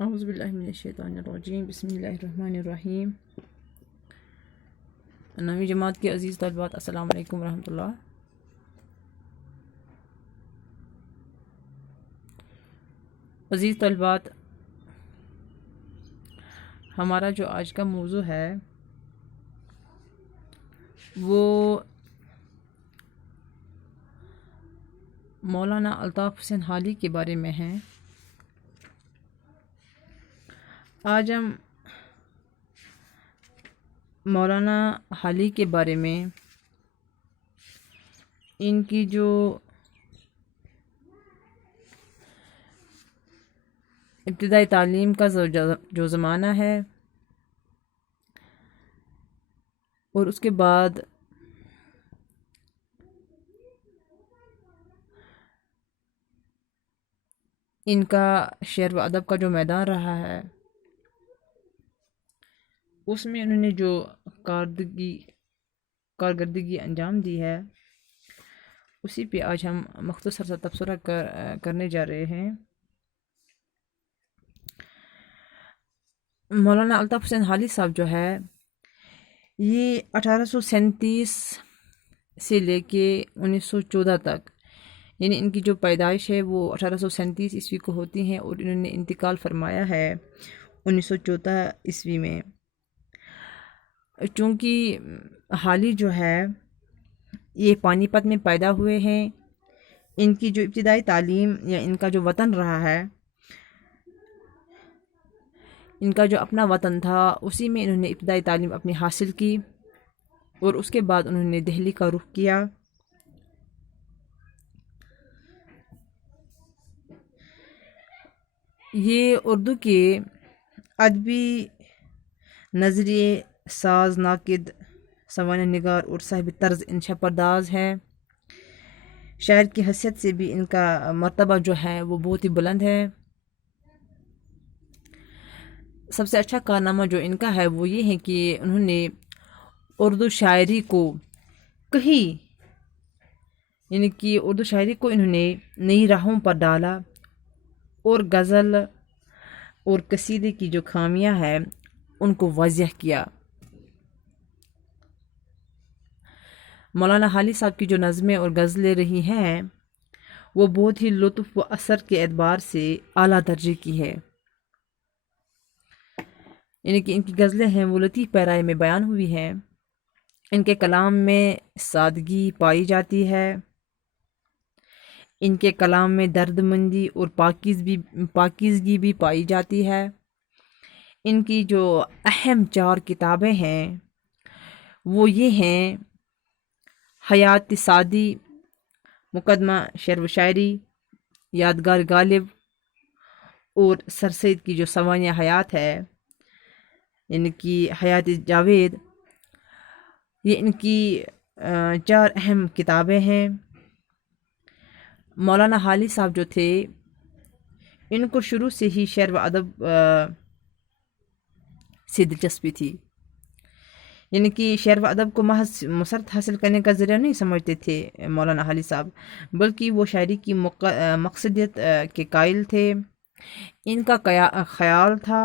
اعوذ باللہ من الشیطان الرجیم، بسم اللہ الرحمن الرحیم۔ نویں جماعت کے عزیز طالبات، السلام علیکم ورحمۃ اللہ۔ عزیز طالبات، ہمارا جو آج کا موضوع ہے وہ مولانا الطاف حسین حالی کے بارے میں ہے۔ آج ہم مولانا حالی کے بارے میں، ان کی جو ابتدائی تعلیم کا جو زمانہ ہے اور اس کے بعد ان کا شعر و ادب کا جو میدان رہا ہے، اس میں انہوں نے جو کارکردگی انجام دی ہے، اسی پہ آج ہم مختصر سا تبصرہ کرنے جا رہے ہیں۔ مولانا الطاف حسین حالی صاحب جو ہے، یہ 1837 سے لے کے 1914 تک، یعنی ان کی جو پیدائش ہے وہ 1837 عیسوی کو ہوتی ہے اور انہوں نے انتقال فرمایا ہے 1914 عیسوی میں۔ چونکہ حالی جو ہے یہ پانی پت میں پیدا ہوئے ہیں، ان کی جو ابتدائی تعلیم یا ان کا جو وطن رہا ہے، ان کا جو اپنا وطن تھا، اسی میں انہوں نے ابتدائی تعلیم اپنی حاصل کی اور اس کے بعد انہوں نے دہلی کا رخ کیا۔ یہ اردو کے ادبی نظریے ساز، ناقد، سوانح نگار اور صاحب طرز انشا پرداز ہے۔ شاعر کی حیثیت سے بھی ان کا مرتبہ جو ہے وہ بہت ہی بلند ہے۔ سب سے اچھا کارنامہ جو ان کا ہے وہ یہ ہے کہ انہوں نے اردو شاعری کو اردو شاعری کو انہوں نے نئی راہوں پر ڈالا اور غزل اور قصیدے کی جو خامیاں ہیں ان کو واضح کیا۔ مولانا حالی صاحب کی جو نظمیں اور غزلیں رہی ہیں وہ بہت ہی لطف و اثر کے اعتبار سے اعلیٰ درجے کی ہے، یعنی کہ ان کی غزلیں ہیں وہ لطیف پیرائے میں بیان ہوئی ہیں۔ ان کے کلام میں سادگی پائی جاتی ہے، ان کے کلام میں درد مندی اور پاکیزگی بھی پائی جاتی ہے۔ ان کی جو اہم 4 کتابیں ہیں وہ یہ ہیں: حیات سعدی، مقدمہ شعر و شاعری، یادگار غالب اور سر سید کی جو سوانح حیات ہے، یعنی کہ حیات جاوید۔ یہ ان کی 4 اہم کتابیں ہیں۔ مولانا حالی صاحب جو تھے، ان کو شروع سے ہی شعر و ادب سے دلچسپی تھی، یعنی کہ شعر و ادب کو محض مسرت حاصل کرنے کا ذریعہ نہیں سمجھتے تھے مولانا حالی صاحب، بلکہ وہ شاعری کی مقصدیت کے قائل تھے۔ ان کا خیال تھا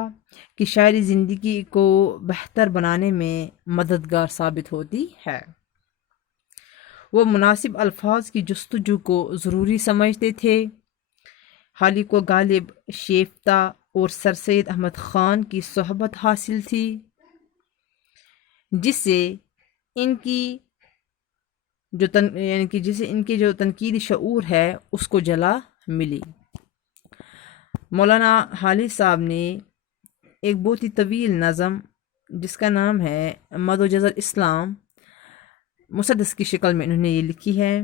کہ شاعری زندگی کو بہتر بنانے میں مددگار ثابت ہوتی ہے۔ وہ مناسب الفاظ کی جستجو کو ضروری سمجھتے تھے۔ حالی کو غالب شیفتہ اور سر سید احمد خان کی صحبت حاصل تھی، جس سے ان کے جو تنقیدی شعور ہے اس کو جلا ملی۔ مولانا حالی صاحب نے ایک بہت ہی طویل نظم جس کا نام ہے مد و جزر اسلام، مسدس کی شکل میں انہوں نے یہ لکھی ہے،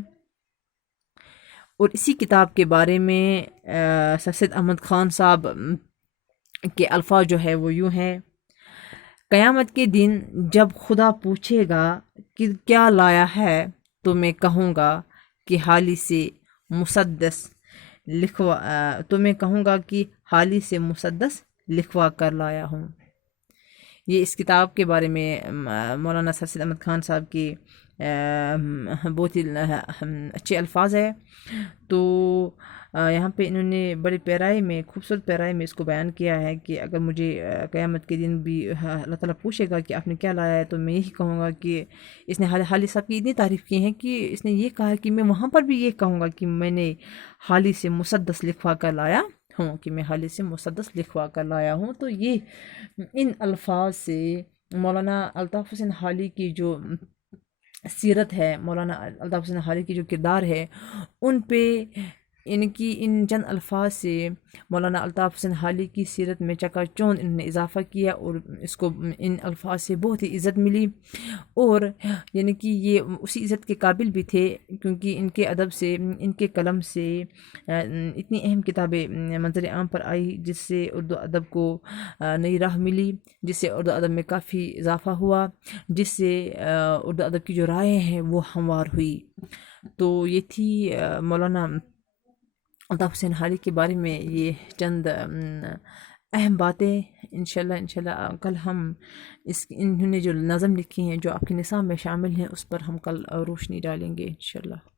اور اسی کتاب کے بارے میں سر سید احمد خان صاحب کے الفاظ جو ہے وہ یوں ہیں: قیامت کے دن جب خدا پوچھے گا کہ کیا لایا ہے، تو میں کہوں گا کہ حالی سے مسدس لکھوا کر لایا ہوں۔ یہ اس کتاب کے بارے میں مولانا سر سید احمد خان صاحب کی بہت ہی اچھے الفاظ ہے۔ تو یہاں پہ انہوں نے بڑے پیرائے میں، خوبصورت پیرائے میں اس کو بیان کیا ہے کہ اگر مجھے قیامت کے دن بھی اللہ تعالیٰ پوچھے گا کہ آپ نے کیا لایا ہے، تو میں یہی کہوں گا کہ اس نے حالی صاحب کی اتنی تعریف کی ہے کہ اس نے یہ کہا کہ میں وہاں پر بھی یہ کہوں گا کہ میں نے حالی سے مسدس لکھوا کر لایا ہوں، کہ میں حالی سے مسدس لکھوا کر لایا ہوں۔ تو یہ ان الفاظ سے مولانا الطاف حسین حالی کی جو سیرت ہے، مولانا الطاف حسین حالی کی جو کردار ہے، ان پہ ان کی ان چند الفاظ سے مولانا الطاف حسین حالی کی سیرت میں چکا چوند انہوں نے اضافہ کیا، اور اس کو ان الفاظ سے بہت ہی عزت ملی، اور یعنی کہ یہ اسی عزت کے قابل بھی تھے، کیونکہ ان کے ادب سے، ان کے قلم سے اتنی اہم کتابیں منظر عام پر آئی، جس سے اردو ادب کو نئی راہ ملی، جس سے اردو ادب میں کافی اضافہ ہوا، جس سے اردو ادب کی جو رائے ہیں وہ ہموار ہوئی۔ تو یہ تھی مولانا الطاف حسین حالی کے بارے میں یہ چند اہم باتیں۔ انشاءاللہ کل ہم انہوں نے جو نظم لکھی ہیں جو آپ کے نصاب میں شامل ہیں، اس پر ہم کل روشنی ڈالیں گے انشاءاللہ۔